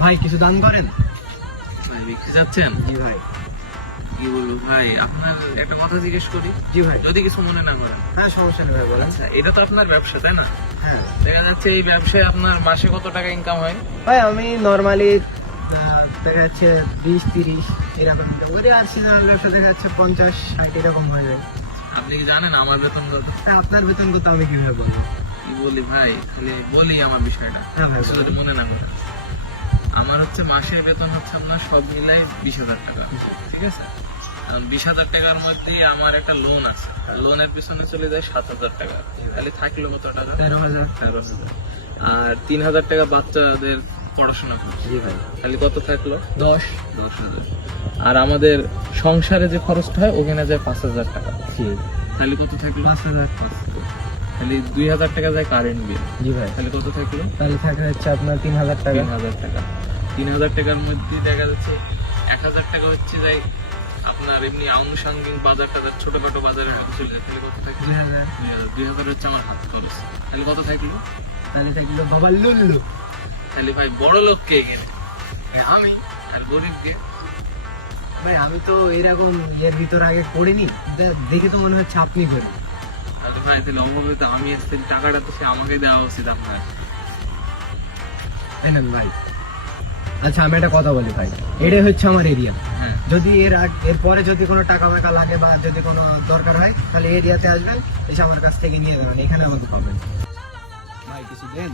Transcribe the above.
ভাই কিছু দান করেন। ভাই বিক্রি যাচ্ছেন? জি ভাই। কি বলবো ভাই, আপনার একটা কথা জিজ্ঞেস করি, জি ভাই। যদি কিছু মনে না করেন। হ্যাঁ সমস্যা নেই ভাই, বলেন। আচ্ছা, এটা তো আপনার ব্যবসা তাই না? হ্যাঁ দেখা যাচ্ছে এই ব্যবসায় আপনার মাসে কত টাকা ইনকাম হয়? ভাই, আমি নর্মালি দেখা যাচ্ছে 20-30 এরকম income করি, আর সিজনাল ব্যবসা দেখা যাচ্ছে 50-60 এরকম হয়ে যায়। আপনি কি জানেন আমার বেতন কত? তা আপনার বেতন কত আমি কিভাবে বলবো? কি বলি ভাই, খালি বলি আমার বিষয়টা, হ্যাঁ ভাই, যদি মনে না করেন। আমার হচ্ছে মাসে বেতন হচ্ছে আপনার সব মিলাই 20,000 টাকা, ঠিক আছে? 20,000 টাকার মধ্যে আমার একটা লোন আছে, লোনের পিছনে চলে যায় 7,000 টাকা, তাহলে থাকলো কত টাকা? 13,000। 13,000। আর 3,000 টাকা বাচ্চাদের পড়াশোনা করছে, জি ভাই। তাহলে কত থাকলো? 10,000। আর আমাদের সংসারে যে খরচটা হয় ওখানে যায় 5,000 টাকা, জি। তাহলে কত থাকলো? 5,000। তাহলে 2,000 টাকা যায় কারেন্ট বিল, জি ভাই। তাহলে কত থাকলো? তাহলে থাকে হচ্ছে আপনার 3,000 টাকা। 3,000 টাকা। 3,000 টাকার মধ্যে দেখা যাচ্ছে 1,000 টাকা হচ্ছে যাই আপনার এমনি আনুষঙ্গিক বাজার টাজার, ছোটখাটো বাজারের মধ্যে চলে যায়, তাহলে কত থাকলো? 2,000। 2,000 হচ্ছে আমার হাত খরচ, তাহলে কত থাকলো? তাহলে থাকলো বাবা লুল্লু। তাহলে ভাই বড় লোক কে এখানে? আমি। আর গরিব কে? ভাই আমি তো এরকম এর ভিতর আগে করিনি, দেখে তো মনে হচ্ছে আপনি করেন। তাহলে ভাই তাহলে অবগত আমি এসেছি, টাকাটা তো সে আমাকে দেওয়া উচিত আপনার। তাই না ভাই? আচ্ছা আমি একটা কথা বলি ভাই, এটাই হচ্ছে আমার এরিয়া। হ্যাঁ, যদি এরপরে যদি কোনো টাকা মেকা লাগে বা যদি কোনো দরকার হয়, তাহলে এরিয়াতে আসবেন, এসে আমার কাছ থেকে নিয়ে যাবেন, এখানে আমাকে পাবেন। ভাই কিছু দেন।